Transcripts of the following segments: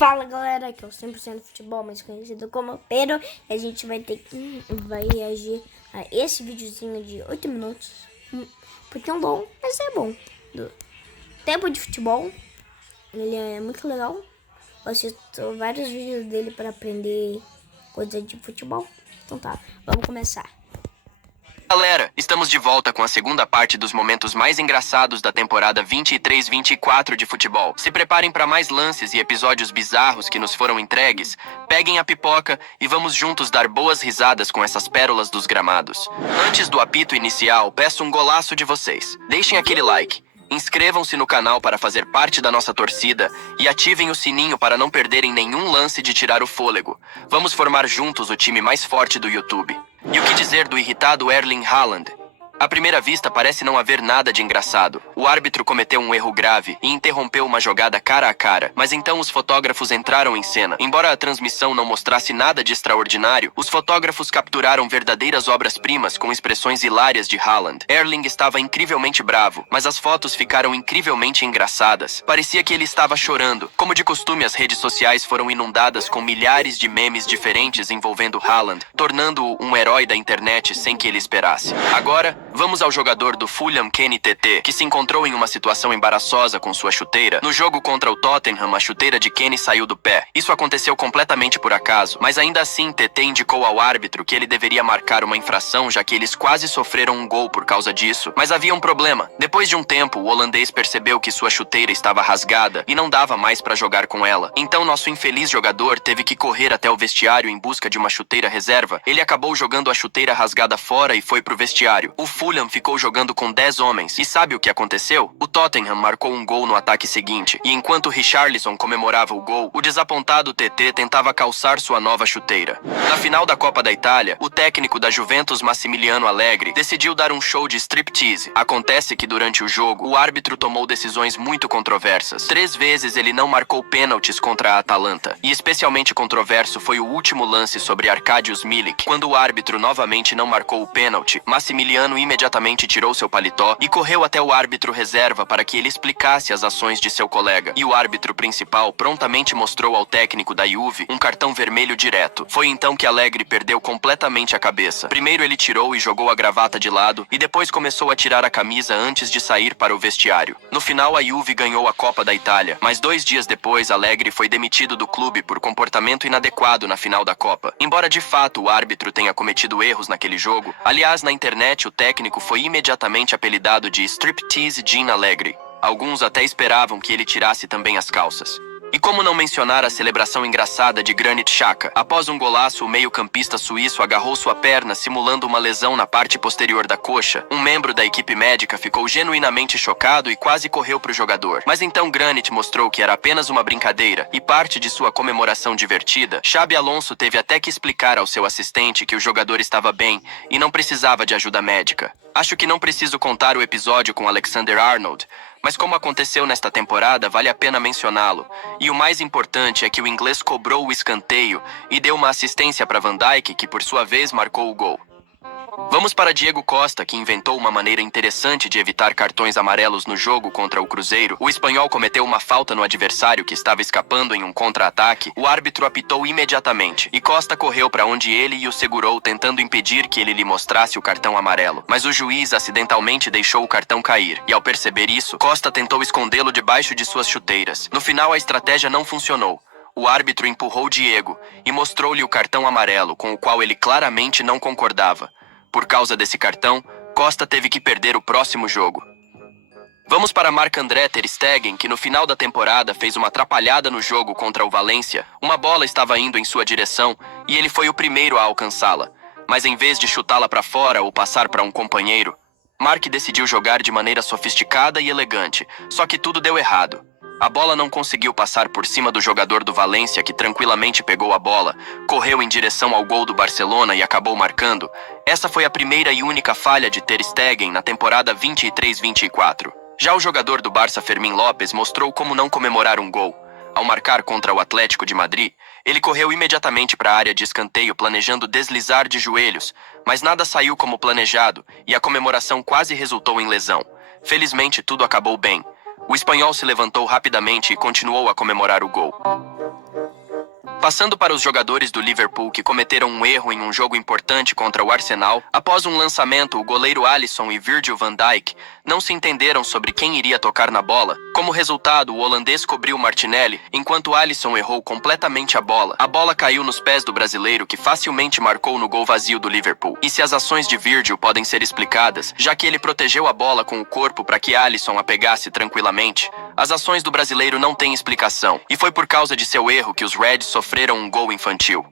Fala galera, aqui é o 100% Futebol, mais conhecido como Pedro. E a gente vai reagir a esse videozinho de 8 minutos. Um pouquinho longo, mas é bom. Do tempo de futebol. Ele é muito legal. Eu assisto vários vídeos dele para aprender coisas de futebol. Então tá, vamos começar. Galera, estamos de volta com a segunda parte dos momentos mais engraçados da temporada 23-24 de futebol. Se preparem para mais lances e episódios bizarros que nos foram entregues. Peguem a pipoca e vamos juntos dar boas risadas com essas pérolas dos gramados. Antes do apito inicial, peço um golaço de vocês. Deixem aquele like. Inscrevam-se no canal para fazer parte da nossa torcida e ativem o sininho para não perderem nenhum lance de tirar o fôlego. Vamos formar juntos o time mais forte do YouTube. E o que dizer do irritado Erling Haaland? À primeira vista parece não haver nada de engraçado. O árbitro cometeu um erro grave e interrompeu uma jogada cara a cara, mas então os fotógrafos entraram em cena. Embora a transmissão não mostrasse nada de extraordinário, os fotógrafos capturaram verdadeiras obras-primas com expressões hilárias de Haaland. Erling estava incrivelmente bravo, mas as fotos ficaram incrivelmente engraçadas. Parecia que ele estava chorando. Como de costume, as redes sociais foram inundadas com milhares de memes diferentes envolvendo Haaland, tornando-o um herói da internet sem que ele esperasse. Agora, vamos ao jogador do Fulham, Kenny TT, que se encontrou em uma situação embaraçosa com sua chuteira. No jogo contra o Tottenham, a chuteira de Kenny saiu do pé. Isso aconteceu completamente por acaso, mas ainda assim TT indicou ao árbitro que ele deveria marcar uma infração, já que eles quase sofreram um gol por causa disso. Mas havia um problema. Depois de um tempo, o holandês percebeu que sua chuteira estava rasgada e não dava mais para jogar com ela. Então nosso infeliz jogador teve que correr até o vestiário em busca de uma chuteira reserva. Ele acabou jogando a chuteira rasgada fora e foi pro vestiário. O Fulham ficou jogando com 10 homens. E sabe o que aconteceu? O Tottenham marcou um gol no ataque seguinte. E enquanto Richarlison comemorava o gol, o desapontado TT tentava calçar sua nova chuteira. Na final da Copa da Itália, o técnico da Juventus, Massimiliano Allegri, decidiu dar um show de striptease. Acontece que durante o jogo, o árbitro tomou decisões muito controversas. 3 vezes ele não marcou pênaltis contra a Atalanta. E especialmente controverso foi o último lance sobre Arkadiusz Milik. Quando o árbitro novamente não marcou o pênalti, Massimiliano imediatamente tirou seu paletó e correu até o árbitro reserva para que ele explicasse as ações de seu colega. E o árbitro principal prontamente mostrou ao técnico da Juve um cartão vermelho direto. Foi então que Allegri perdeu completamente a cabeça. Primeiro ele tirou e jogou a gravata de lado e depois começou a tirar a camisa antes de sair para o vestiário. No final a Juve ganhou a Copa da Itália, mas 2 dias depois Allegri foi demitido do clube por comportamento inadequado na final da Copa. Embora de fato o árbitro tenha cometido erros naquele jogo, aliás na internet o técnico foi imediatamente apelidado de Striptease Jean Allegri. Alguns até esperavam que ele tirasse também as calças. E como não mencionar a celebração engraçada de Granit Xhaka? Após um golaço, o meio-campista suíço agarrou sua perna simulando uma lesão na parte posterior da coxa. Um membro da equipe médica ficou genuinamente chocado e quase correu para o jogador. Mas então Granit mostrou que era apenas uma brincadeira e parte de sua comemoração divertida. Xabi Alonso teve até que explicar ao seu assistente que o jogador estava bem e não precisava de ajuda médica. Acho que não preciso contar o episódio com Alexander-Arnold, mas como aconteceu nesta temporada, vale a pena mencioná-lo. E o mais importante é que o inglês cobrou o escanteio e deu uma assistência para Van Dijk, que por sua vez marcou o gol. Vamos para Diego Costa, que inventou uma maneira interessante de evitar cartões amarelos no jogo contra o Cruzeiro. O espanhol cometeu uma falta no adversário que estava escapando em um contra-ataque. O árbitro apitou imediatamente e Costa correu para onde ele e o segurou, tentando impedir que ele lhe mostrasse o cartão amarelo. Mas o juiz acidentalmente deixou o cartão cair e ao perceber isso, Costa tentou escondê-lo debaixo de suas chuteiras. No final a estratégia não funcionou. O árbitro empurrou Diego e mostrou-lhe o cartão amarelo, com o qual ele claramente não concordava. Por causa desse cartão, Costa teve que perder o próximo jogo. Vamos para Marc-André ter Stegen, que no final da temporada fez uma atrapalhada no jogo contra o Valência. Uma bola estava indo em sua direção e ele foi o primeiro a alcançá-la. Mas em vez de chutá-la para fora ou passar para um companheiro, Marc decidiu jogar de maneira sofisticada e elegante, só que tudo deu errado. A bola não conseguiu passar por cima do jogador do Valência, que tranquilamente pegou a bola, correu em direção ao gol do Barcelona e acabou marcando. Essa foi a primeira e única falha de ter Stegen na temporada 23-24. Já o jogador do Barça, Fermín López, mostrou como não comemorar um gol. Ao marcar contra o Atlético de Madrid, ele correu imediatamente para a área de escanteio planejando deslizar de joelhos, mas nada saiu como planejado e a comemoração quase resultou em lesão. Felizmente tudo acabou bem. O espanhol se levantou rapidamente e continuou a comemorar o gol. Passando para os jogadores do Liverpool que cometeram um erro em um jogo importante contra o Arsenal, após um lançamento, o goleiro Alisson e Virgil van Dijk não se entenderam sobre quem iria tocar na bola. Como resultado, o holandês cobriu Martinelli, enquanto Alisson errou completamente a bola. A bola caiu nos pés do brasileiro, que facilmente marcou no gol vazio do Liverpool. E se as ações de Virgil podem ser explicadas, já que ele protegeu a bola com o corpo para que Alisson a pegasse tranquilamente, as ações do brasileiro não têm explicação. E foi por causa de seu erro que os Reds sofreram um gol infantil.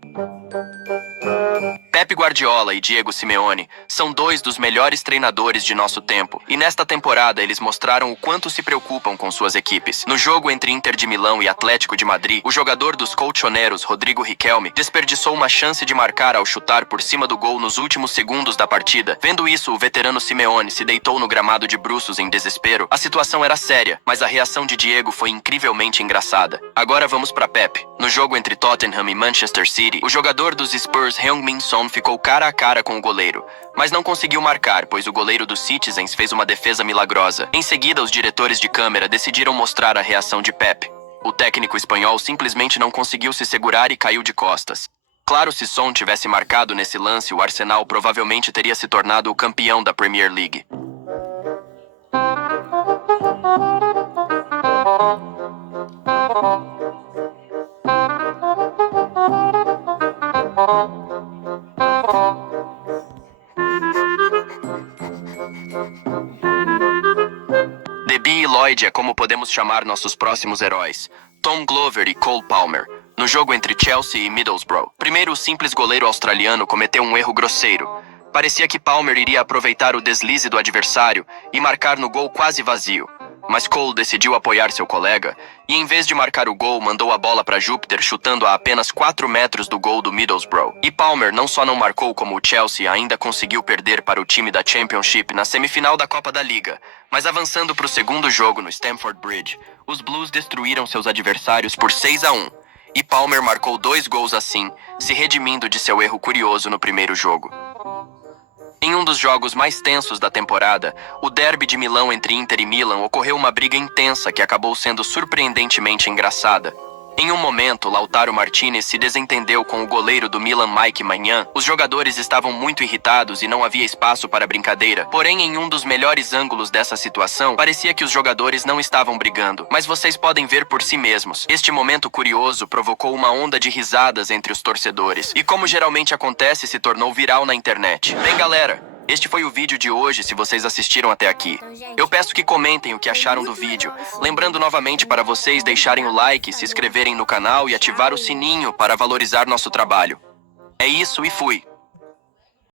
Pep Guardiola e Diego Simeone são dois dos melhores treinadores de nosso tempo, e nesta temporada eles mostraram o quanto se preocupam com suas equipes. No jogo entre Inter de Milão e Atlético de Madrid, o jogador dos colchoneros, Rodrigo Riquelme, desperdiçou uma chance de marcar ao chutar por cima do gol nos últimos segundos da partida. Vendo isso, o veterano Simeone se deitou no gramado de bruços em desespero. A situação era séria, mas a reação de Diego foi incrivelmente engraçada. Agora vamos para Pep. No jogo entre Tottenham e Manchester City, o jogador dos Spurs, Heung-min Son, ficou cara a cara com o goleiro, mas não conseguiu marcar, pois o goleiro dos Citizens fez uma defesa milagrosa. Em seguida, os diretores de câmera decidiram mostrar a reação de Pep. O técnico espanhol simplesmente não conseguiu se segurar e caiu de costas. Claro, se Son tivesse marcado nesse lance, o Arsenal provavelmente teria se tornado o campeão da Premier League. Deby e Lloyd é como podemos chamar nossos próximos heróis, Tom Glover e Cole Palmer, no jogo entre Chelsea e Middlesbrough. Primeiro, o simples goleiro australiano cometeu um erro grosseiro. Parecia que Palmer iria aproveitar o deslize do adversário e marcar no gol quase vazio. Mas Cole decidiu apoiar seu colega e, em vez de marcar o gol, mandou a bola para Júpiter, chutando a apenas 4 metros do gol do Middlesbrough. E Palmer não só não marcou, como o Chelsea ainda conseguiu perder para o time da Championship na semifinal da Copa da Liga. Mas avançando para o segundo jogo no Stamford Bridge, os Blues destruíram seus adversários por 6-1. E Palmer marcou 2 gols assim, se redimindo de seu erro curioso no primeiro jogo. Em um dos jogos mais tensos da temporada, o derby de Milão entre Inter e Milan, ocorreu uma briga intensa que acabou sendo surpreendentemente engraçada. Em um momento, Lautaro Martinez se desentendeu com o goleiro do Milan, Mike Maignan. Os jogadores estavam muito irritados e não havia espaço para brincadeira. Porém, em um dos melhores ângulos dessa situação, parecia que os jogadores não estavam brigando. Mas vocês podem ver por si mesmos. Este momento curioso provocou uma onda de risadas entre os torcedores. E como geralmente acontece, se tornou viral na internet. Bem, galera, este foi o vídeo de hoje, se vocês assistiram até aqui. Eu peço que comentem o que acharam do vídeo. Lembrando novamente para vocês deixarem o like, se inscreverem no canal e ativar o sininho para valorizar nosso trabalho. É isso e fui!